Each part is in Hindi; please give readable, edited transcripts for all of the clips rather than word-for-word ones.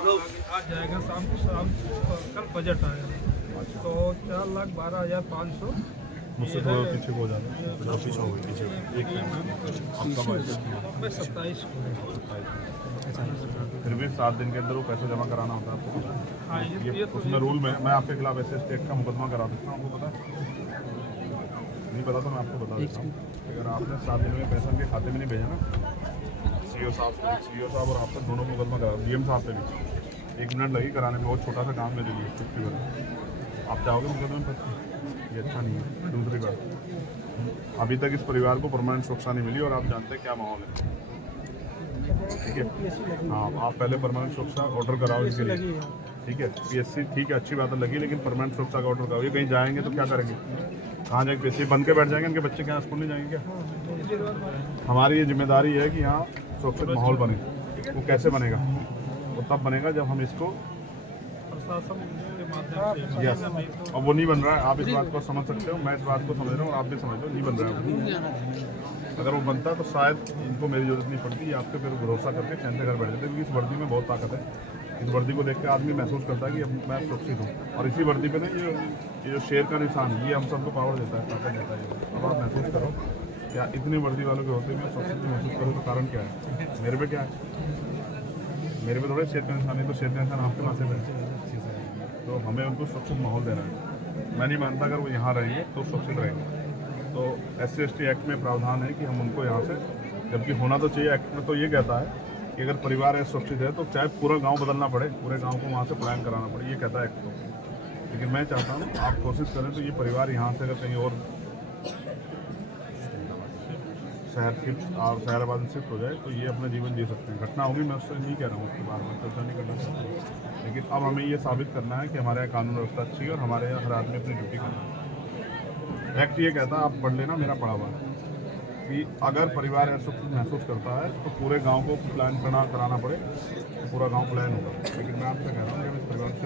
आज जाएगा शाम कल बजट आएगा तो 4,12,500। मुझसे थोड़ा पीछे हो जाना, पीछे हो गई पीछे एक आपका मैं 27 को। फिर भी 7 दिन के अंदर वो पैसा जमा कराना होता है आपको। हाँ ये उसमें रूल में मैं आपके खिलाफ ऐसे स्टेट का मुकदमा करा सकता हूँ, आपको पता है? नहीं पता तो मैं आपको बता देता हूँ। अगर आपने 7 दिन में पैसा उनके खाते में नहीं भेजा ना, सीओ साहब और आप तक दोनों मुकदमा करा, डीएम साहब पे भी 1 मिनट लगी कराने में, बहुत छोटा सा काम मेरे लिए चुप्पी वाला। आप चाहोगे मुकदमे पर? ये अच्छा नहीं है। दूसरी बात, अभी तक इस परिवार को परमानेंट सुरक्षा नहीं मिली और आप जानते हैं क्या माहौल है, ठीक है? हाँ, आप पहले परमानेंट सुरक्षा ऑर्डर कराओ इसके लिए, ठीक है? पीएससी ठीक है, अच्छी बात है लगी, लेकिन परमानेंट सुरक्षा का ऑर्डर कराओ। ये कहीं जाएंगे तो क्या करेंगे? कहाँ जाएंगे? पीएससी बन के बैठ जाएंगे, इनके बच्चे क्या स्कूल नहीं जाएंगे क्या? हमारी ये जिम्मेदारी है कि यहाँ सुरक्षित माहौल बने। वो कैसे बनेगा? वो तब बनेगा जब हम इसको प्रशासन के माध्यम से। यस, अब वो नहीं बन रहा है। आप इस बात को समझ सकते हो, मैं इस बात को समझ रहा हूँ, आप भी समझ लो, नहीं बन रहा है। अगर वो बनता तो शायद इनको मेरी जरूरत नहीं पड़ती, ये आपके फिर भरोसा करके चैन से घर बैठ जाते, क्योंकि इस वर्दी में बहुत ताकत है। इस वर्दी को देख के आदमी महसूस करता है कि अब मैं सुरक्षित हूँ। और इसी वर्दी पे ना ये जो शेर का निशान, ये हम सबको पावर देता है, ताकत देता है। अब आप महसूस करो, क्या इतनी वर्दी वालों के होते हुए सुरक्षित महसूस करो तो कारण क्या है? मेरे पे क्या है? मेरे पे थोड़े शेर का निशान है, तो शेर का निशान आपके माथे पे है। तो हमें उनको सुरक्षित माहौल देना है। मैं नहीं मानता अगर वो यहाँ रहेंगे तो सुरक्षित रहेंगे। तो SC/ST एक्ट में प्रावधान है कि हम उनको यहाँ से, जबकि होना तो चाहिए, एक्ट में तो ये कहता है कि अगर परिवार सुरक्षित है तो चाहे पूरा गांव बदलना पड़े, पूरे गांव को वहाँ से पलायन कराना पड़े, ये कहता है एक्ट तो। लेकिन मैं चाहता हूँ आप कोशिश करें तो ये परिवार यहाँ से अगर कहीं और शहर शिफ्ट और शहराबाद शिफ्ट हो जाए तो ये अपना जीवन जी सकते हैं। घटना होगी, मैं उससे नहीं कह रहा हूँ, उसके बारे में चर्चा नहीं करना चाहता हूँ, लेकिन अब हमें ये साबित करना है कि हमारे यहाँ कानून व्यवस्था अच्छी है और हमारे यहाँ हर आदमी अपनी ड्यूटी करना है। एक्ट ये कहता है, आप पढ़ लेना, मेरा पढ़ा हुआ है, कि अगर परिवार सुरक्षित महसूस करता है तो पूरे गांव को प्लान कराना पड़े तो पूरा गांव प्लान होगा। लेकिन मैं आपसे कह रहा हूँ कि इस परिवार से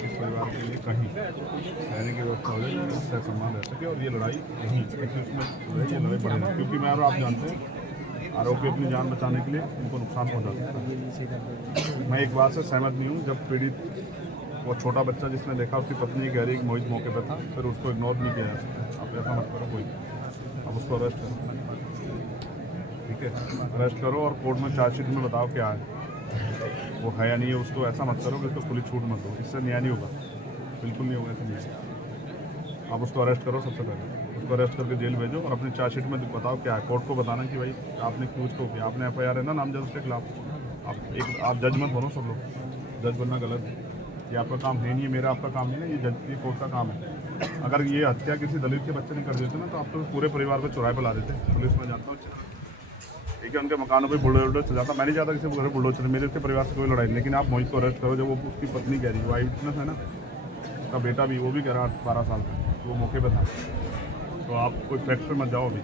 इस परिवार के लिए कहीं रहने की व्यवस्था हो जाए, इससे सम्मान रह सके और ये लड़ाई यहीं इसमें ये लड़ाई बढ़ेगा, क्योंकि मैं और आप जानते हैं आरोपी अपनी जान बचाने के लिए उनको नुकसान पहुँचा सकता है। मैं एक बात से सहमत नहीं हूँ, जब पीड़ित वो छोटा बच्चा जिसने देखा उसकी पत्नी कह रही कि मोहित मौके पर था, फिर उसको इग्नोर नहीं किया जा सकता। आप ऐसा मत करो कोई, अब उसको अरेस्ट करो, ठीक है? अरेस्ट करो और कोर्ट में चार्जशीट में बताओ क्या है, वो है या नहीं है। उसको ऐसा मत करो कि उसको खुली छूट मत दो, इससे न्याय नहीं होगा, बिल्कुल नहीं होगा, ऐसा नहीं। आप उसको अरेस्ट करो, सबसे पहले उसको अरेस्ट करके जेल भेजो और अपनी चार्जशीट में बताओ क्या है। कोर्ट को बताना कि भाई आपने क्यों उसको किया, आपने FIR है ना नामजद उसके खिलाफ। आप जज मत बनो, सब लोग जज बनना गलत है, ये आपका काम है नहीं है, मेरा आपका काम नहीं है, ये जज की कोर्ट का काम है। अगर ये हत्या किसी दलित के बच्चे ने कर देते ना तो आप तो पूरे परिवार को चौराहे पर ला देते। पुलिस में जानता हूँ, ठीक है, उनके मकानों पर बुलडोजर चल जाता। मैं नहीं चाहता किसी को घर बुलडोजर, मेरे उसके परिवार से कोई लड़ाई नहीं, लेकिन आप मोहित को अरेस्ट करो। जब वो उसकी पत्नी कह रही है, वो आई विटनेस है ना, उसका बेटा भी, वो भी कह रहा 12 साल का, तो वो मौके पर था। तो आप कोई फैक्ट पर मत जाओ, अभी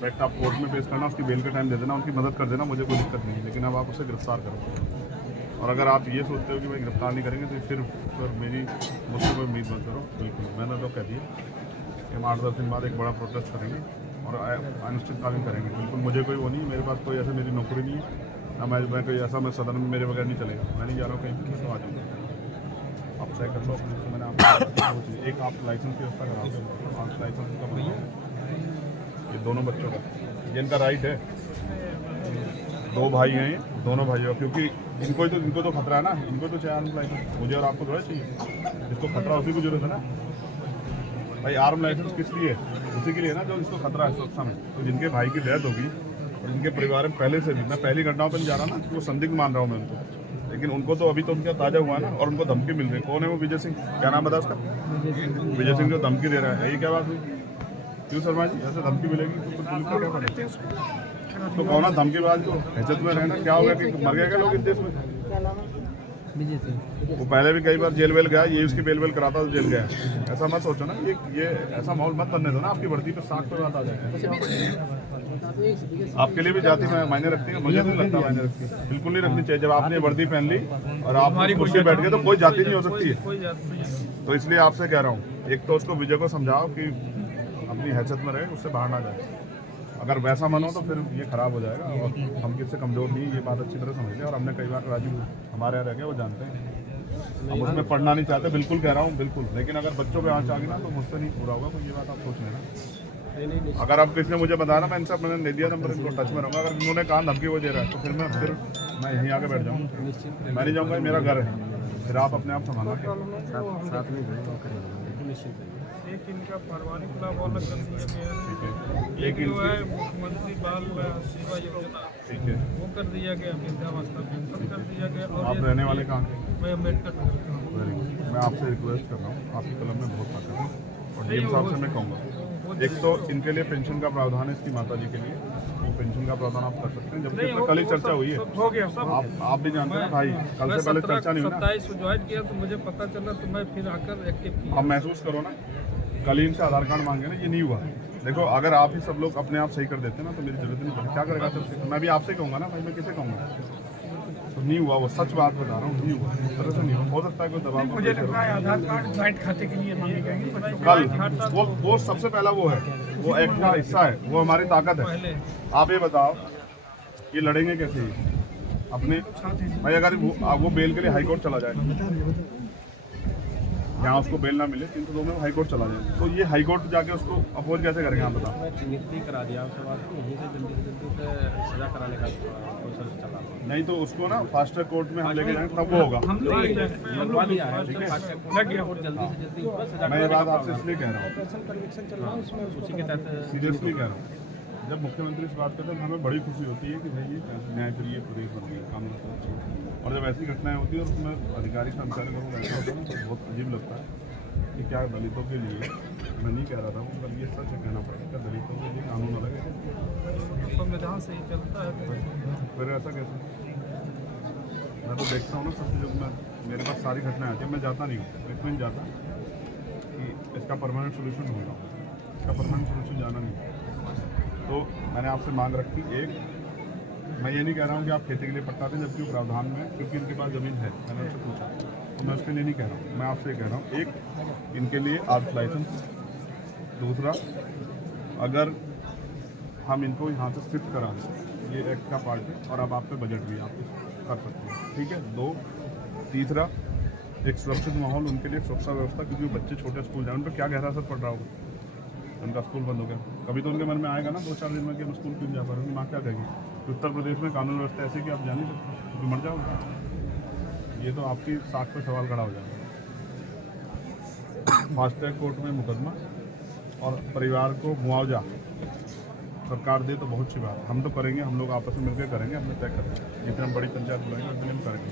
फैक्ट आप कोर्ट में पेश करना, उसकी बेल का टाइम दे देना, उनकी मदद कर देना, मुझे कोई दिक्कत नहीं है, लेकिन अब आप उसे गिरफ्तार करो। और अगर आप ये सोचते हो कि भाई गिरफ्तार नहीं करेंगे तो फिर मेरी मुझसे कोई उम्मीद मत करो। बिल्कुल, मैंने तो कह दिया कि हम 8-10 दिन बाद एक बड़ा प्रोटेस्ट करेंगे और अनिश्चितकालीन करेंगे। बिल्कुल मुझे कोई वो नहीं, मेरे पास कोई ऐसा मेरी नौकरी नहीं है ना, मैं कोई ऐसा मैं सदन में मेरे बगैर नहीं चलेगा। मैं नहीं जा रहा हूँ कहीं, तो आ जाऊँगा, आप तय कर लो अपने से। मैंने आपको एक आप लाइसेंस की व्यवस्था कराओ, 5 लाइसेंस का बनाओ, ये दोनों बच्चों का, ये इनका राइट है। 2 भाई हैं, दोनों भाइयों, क्योंकि इनको तो खतरा है ना, इनको तो चाहिए आर्म लाइसेंस, मुझे और आपको थोड़ा चाहिए। जिसको खतरा उसी को जरूरत है ना भाई। आर्म लाइसेंस किस लिए? उसी के लिए ना जो इसको खतरा है सुरक्षा में। तो जिनके भाई की डेथ होगी और जिनके परिवार में पहले से भी, मैं पहली घटनाओं पर नहीं जा रहा ना, वो संदिग्ध मान रहा हूँ मैं उनको, लेकिन उनको तो अभी तो उनका ताज़ा हुआ ना, और उनको धमकी मिल रही है। कौन है वो? विजय सिंह, क्या नाम बता उसका? विजय सिंह जो धमकी दे रहा है, यही क्या बात हुई? क्यों शर्मा जी, ऐसे धमकी मिलेगी तो पुलिस का क्या पड़ेगा? तो कौन है धमकीबाज को हैसियत में रहना? क्या हो गया कि मर गया क्या लोग इस देश में? वो पहले भी कई बार जेल वेल गया, ये उसकी बेल वेल कराता तो जेल गया। ऐसा मत सोचो ना, ये ऐसा माहौल मत बनने दो ना, आपकी वर्दी पे 60 पे बात आ जाएगी। आपके लिए भी जाति में मायने रखती है, मुझे नहीं लगता मायने रखती, बिल्कुल नहीं रखनी चाहिए। जब आपने वर्दी पहन ली और आप कुर्सी बैठ गए तो कोई जाति नहीं हो सकती है। तो इसलिए आपसे कह रहा हूँ, एक तो उसको विजय को समझाओ कि अपनी हैसियत में रहे, उससे बाहर ना जाए। अगर वैसा मन हो तो फिर ये खराब हो जाएगा और हम किससे कमज़ोर नहीं, ये बात अच्छी तरह समझ लें। और हमने कई बार राजू हमारे यहाँ रह गया, वो जानते हैं, हम उसमें पढ़ना नहीं चाहते, बिल्कुल कह रहा हूँ बिल्कुल, लेकिन अगर बच्चों पे आँच आ गई ना तो मुझसे नहीं पूरा होगा, तो ये बात आप सोच लेना। अगर अब किसी ने मुझे बताया ना, मैं इनसे मैंने नहीं दिया नंबर, इनको टच में रहूँगा। अगर इन्होंने कहा धमकी वो दे रहा है तो फिर मैं यहीं आके बैठ जाऊँगा, मैं नहीं जाऊँगा, मेरा घर है, फिर आप अपने आप संभालना। एक इनका पारिवारिक लाभ अलग कर दिया गया है, ठीक है, एक जो है मुख्यमंत्री बाल सेवा योजना, ठीक है। वो कर दिया गया, वृद्धावस्था पेंशन कर दिया गया। और आप रहने वाले कहाँ के? मैं अम्बेडकर नगर का हूँ। Very good. मैं आपसे रिक्वेस्ट कर रहा हूँ, आपकी कलम में बहुत ताकत है और डीएम साहब से मैं कहूँगा, एक तो इनके लिए पेंशन का प्रावधान है, इसकी माता जी के लिए वो पेंशन का प्रावधान आप कर सकते हैं, जबकि नहीं, कल ही चर्चा हुई है। हो गया सब। आप भी जानते हैं भाई, कल से पहले चर्चा नहीं हुई ना। 27 को ज्वाइन किया तो मुझे पता चला, तो मैं फिर आकर एक्टिव किया। आप महसूस करो ना, कल ही इनसे आधार कार्ड मांगे ना, ये नहीं हुआ। देखो अगर आप ही सब लोग अपने आप सही कर देते ना तो मेरी जरूरत नहीं पड़ती। क्या करेगा चल, मैं भी आपसे कहूँगा ना भाई, मैं किसे कहूँगा? तो नहीं हुआ, वो सच बात बता रहा हूँ, नहीं हुआ, इस तरह से नहीं हुआ। हो सकता है कोई दबाव, मुझे लग रहा है आधार कार्ड ज्वाइंट खाते के लिए मांगे जाएंगे कल वो सबसे पहला वो है, वो एक्ट का हिस्सा है, वो हमारी ताकत है। पहले। आप ये बताओ ये लड़ेंगे कैसे अपने भाई? अगर वो बेल के लिए हाई कोर्ट चला जाए, यहाँ उसको बेल ना मिले 302 में हाई कोर्ट चला जाए, तो ये हाई कोर्ट जाके उसको अपोज कैसे करेंगे आप बताओ? नियुक्ति करा दिया उसके बाद यहीं से जल्दी से सजा कराने का प्रोसेस चला। नहीं तो उसको ना फास्ट ट्रैक कोर्ट में हम लेके जाएंगे, तब वो होगा। हम लोग लग गया और जल्दी से जल्दी उसको सजा मैं ये बात आपसे इसलिए कह रहा हूँ, उसी के तहत सीरियसली कह रहा हूँ। जब मुख्यमंत्री से बात करते हैं तो हमें बड़ी खुशी होती है कि भाई ये न्यायप्रिय प्रदेश बन गया, कानून व्यवस्था, और जब ऐसी घटनाएं होती है और उसमें अधिकारी कर्मचारी लोग ऐसा होता है ना तो बहुत अजीब लगता है कि क्या दलितों के लिए, मैं नहीं कह रहा था मतलब ये सच है, कहना पड़ेगा, क्या दलितों के लिए कानून अलग है? संविधान से ही चलता है। फिर ऐसा कैसे? मैं तो देखता हूँ ना सबसे, जब मैं मेरे पास सारी घटनाएं आती है, मैं जाता नहीं हूँ, इसमें नहीं जाता कि इसका परमानेंट सोल्यूशन ढूंढा, इसका परमानेंट सोल्यूशन जाना नहीं। तो मैंने आपसे मांग रखी, एक, मैं ये नहीं कह रहा हूँ कि आप खेती के लिए पट्टा दें जबकि प्रावधान में, क्योंकि इनके पास ज़मीन है, मैंने उनसे पूछा, तो मैं उसके लिए नहीं कह रहा हूँ। मैं आपसे कह रहा हूँ, एक, इनके लिए आर्ट लाइसेंस, दूसरा, अगर हम इनको यहाँ से शिफ्ट करा दें, ये एक्ट का पार्ट है और अब आप पे बजट भी आप कर सकते हैं, ठीक है। दो, तीसरा, एक सुरक्षित माहौल उनके लिए, सुरक्षा व्यवस्था, क्योंकि बच्चे छोटे स्कूल जाए, उन पर क्या गहरा असर पड़ रहा होगा, उनका स्कूल बंद हो गया, कभी तो उनके मन में आएगा ना 2-4 दिन में कि हम स्कूल क्यों जा पा रहे हैं, माँ क्या कहेगी? उत्तर प्रदेश में कानून व्यवस्था ऐसी कि आप जान नहीं सकते, क्योंकि मर जाओगे, ये तो आपकी साख पे सवाल खड़ा हो जाएगा। फास्ट ट्रैक कोर्ट में मुकदमा और परिवार को मुआवजा सरकार दे तो बहुत अच्छी बात है, हम तो करेंगे, हम लोग आपस में मिलकर करेंगे, हमने तय करेंगे, जितने हम बड़ी पंचायत बुलाएंगे उतने हम करेंगे,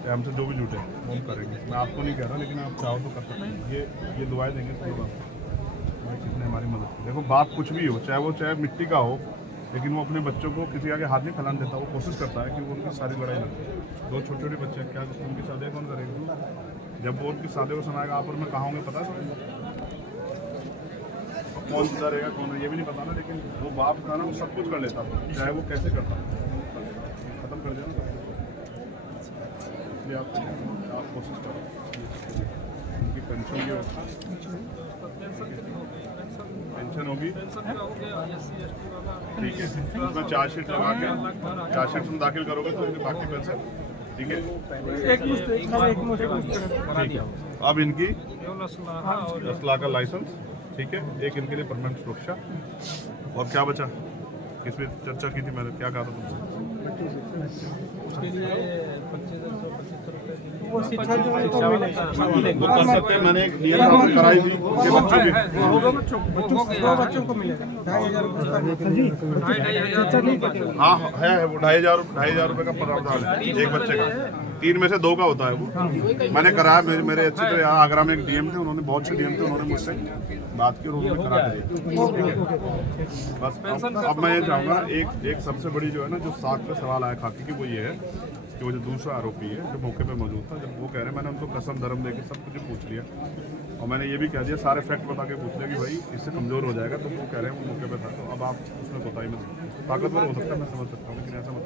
चाहे हमसे जो भी जुटे वो हम करेंगे। मैं आपको नहीं कह रहा, लेकिन आप चाहो तो कर सकते हैं, ये दुआएं देंगे तो लोग भाई किसने हमारी मदद की। देखो बाप कुछ भी हो, चाहे मिट्टी का हो, लेकिन वो अपने बच्चों को किसी आगे हाथ नहीं फैलाने देता, वो कोशिश करता है कि वो उनकी सारी लड़ाई लड़े। 2 छोटे बच्चे क्या उनकी शादी कौन करेगा? जब वो उनकी शादी को सुनाएगा आप और मैं कहाँ होंगे पता है कौन सीधा रहेगा कौन है ये भी नहीं पता ना, लेकिन वो बाप का ना वो सब कुछ कर लेता, चाहे वो कैसे करता, खत्म कर देना। इसलिए आप कोशिश करो उनकी पेंशन की व्यवस्था, पेंशन होगी, ठीक है, उसमें चार्जशीट लगा के चार्जशीट में दाखिल करोगे तो उनकी बाकी पैसे, ठीक है। अब इनकी 10 लाख का लाइसेंस, ठीक है, एक इनके लिए परमानेंट सुरक्षा, और क्या बचा इस पर चर्चा की थी मैंने, क्या कहा था तुमसे? उसके लिए 25,000 वो शिक्षा जो है तो मिलेगा। वो कर सकते हैं, मैंने एक नियम कराई थी कि बच्चों की बच्चों को मिलेगा 2,500 हाँ है वो 2,500 रुपये का प्रावधान है एक बच्चे का, 3 में से 2 का होता है वो। मैंने कराया, मेरे अच्छे तो यहाँ आगरा में एक डीएम थे, उन्होंने बहुत से डीएम थे, उन्होंने मुझसे बात की और उन्होंने करा दिया। बस अब मैं ये चाहूँगा एक सबसे बड़ी जो है ना जो साख पे सवाल आया खाकी की, वो ये है कि वो जो दूसरा आरोपी है जो मौके पे मौजूद था, जब वो कह रहे हैं मैंने उनको कसम धर्म देके सब कुछ पूछ लिया और मैंने ये भी कह दिया, सारे फैक्ट बता के पूछ लिया कि भाई इससे कमज़ोर हो जाएगा, तो वो कह रहे हैं वो मौके पे था, तो अब आप उसमें कोताही में ताकतवर हो सकता है, मैं समझ सकता हूँ, लेकिन ऐसा मत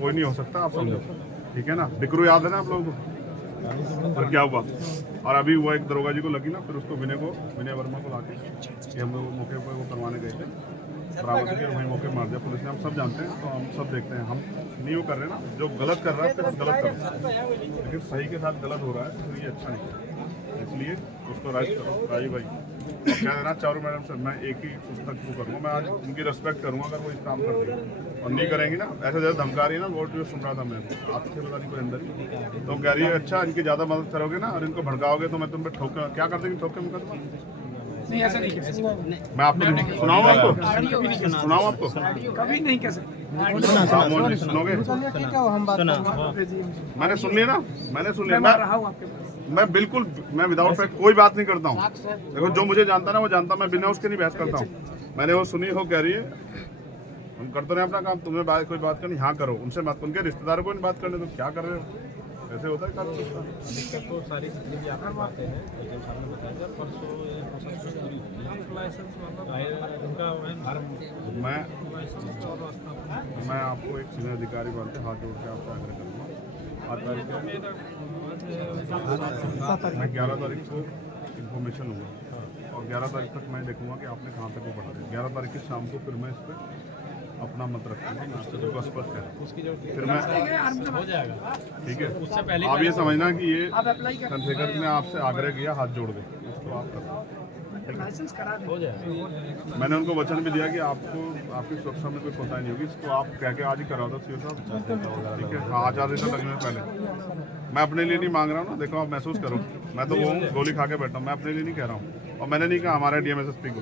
कोई नहीं हो सकता, आप समझो, ठीक है ना। बिकरू याद है ना आप लोगों को, फिर क्या हुआ? और अभी हुआ एक दरोगा जी को लगी ना, फिर उसको विनय वर्मा को लाके कि हम लोग मौके पर वो करवाने गए थे, बराबर करके वहीं मौके मार दिया पुलिस ने। हम सब जानते हैं, तो हम सब देखते हैं, हम नहीं वो कर रहे ना, जो गलत कर रहा है उसके साथ गलत करो, लेकिन सही के साथ गलत हो रहा है तो ये अच्छा नहीं है। इसलिए उसको राइट करो राजू भाई। और क्या देना चारू मैडम से मैं एक ही पुस्तक को करूँगा, मैं आज उनकी रिस्पेक्ट करूँगा अगर वो इस काम कर देंगे, और नहीं करेंगी ना, ऐसे जैसे धमका रही है ना, वोट जो सुन रहा था मैं आपसे पता नहीं कोई अंदर ही, तो कह रही है अच्छा इनकी ज़्यादा मदद करोगे ना और इनको भड़काओगे तो मैं तुम पे ठोक क्या कर देंगी, ठोक के मुकदमा। नहीं ऐसा नहीं कह सकते, मैं आपको सुनाऊँ आपको सुनाऊँ आपको कभी नहीं कह सकते। मोहन जी सुनोगे? मैंने सुन लिया ना, मैंने सुन लिया। मैं रहा हूँ आपके पास। मैं बिल्कुल मैं विदाउट फैक्ट कोई बात नहीं करता हूँ। देखो जो मुझे जानता है ना वो जानता, मैं बिना उसके नहीं बहस करता हूँ। मैंने वो सुनी हो, कह रही है हम करते रहे अपना काम, तुम्हें कोई बात करनी हाँ करो, उनसे बात, उनके रिश्तेदारों को नहीं बात करने, तो क्या कर रहे हो? ऐसे होता है काम। तो सारी जितनी भी आपकी बातें हैं एचएम साहब ने बताया था परसों लाइसेंस मतलब उनका मैं आपको एक सीनियर अधिकारी बनते हाथ जोड़ के आपसे आग्रह करूँगा। 8 तारीख को मैं 11 तारीख को इन्फॉर्मेशन लूँगा और 11 तारीख तक मैं देखूँगा कि आपने कहाँ तक वो बढ़ा दिया। 11 तारीख की शाम को फिर मैं इस पर अपना मत रखूँगा, मैं आपसे बिल्कुल स्पष्ट है, फिर मैं हो जाएगा। ठीक है। उससे पहले आप ये समझना कि ये चंद्रशेखर ने आपसे आग्रह किया हाथ जोड़ दे, उसको आप कर लाइसेंस करा दें। हो जाएगा। मैंने उनको वचन भी दिया कि आपको आपकी सुरक्षा में कोई कोताही नहीं होगी, इसको आप कह के आज ही करा दो सीओ साहब, ठीक है। हाँ 4 दिन तक लगने से पहले मैं अपने लिए नहीं मांग रहा हूँ ना, देखो आप महसूस करो, मैं तो वो गोली खा के बैठा हूँ, मैं अपने लिए नहीं कह रहा हूँ। और मैंने नहीं कहा हमारे डीएमएसएसपी को,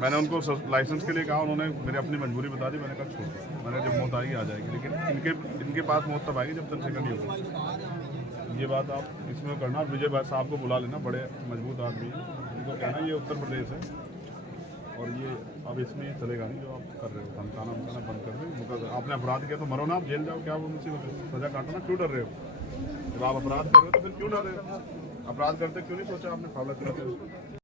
मैंने उनको लाइसेंस के लिए कहा, उन्होंने मेरी अपनी मजबूरी बता दी, मैंने कहा छोड़ दो, मैंने जब मौत आएगी आ जाएगी, लेकिन इनके पास मौत तब आएगी जब चंद्रशेखर नहीं होगी। ये बात आप इसमें करना, विजय भाई साहब को बुला लेना, बड़े मजबूत आदमी हैं, इनको कहना ये उत्तर प्रदेश है और ये अब इसमें ये चलेगा नहीं जो आप कर रहे हो, धमकाना बंद कर दो। आपने अपराध किया तो मरो ना, आप जेल जाओ, क्या वो मुसीबत है, सजा काटो ना, क्यों डर रहे हो? जब आप अपराध कर रहे हो तो फिर क्यों डर रहे हो? अपराध करते क्यों नहीं सोचा आपने फावला चलाते?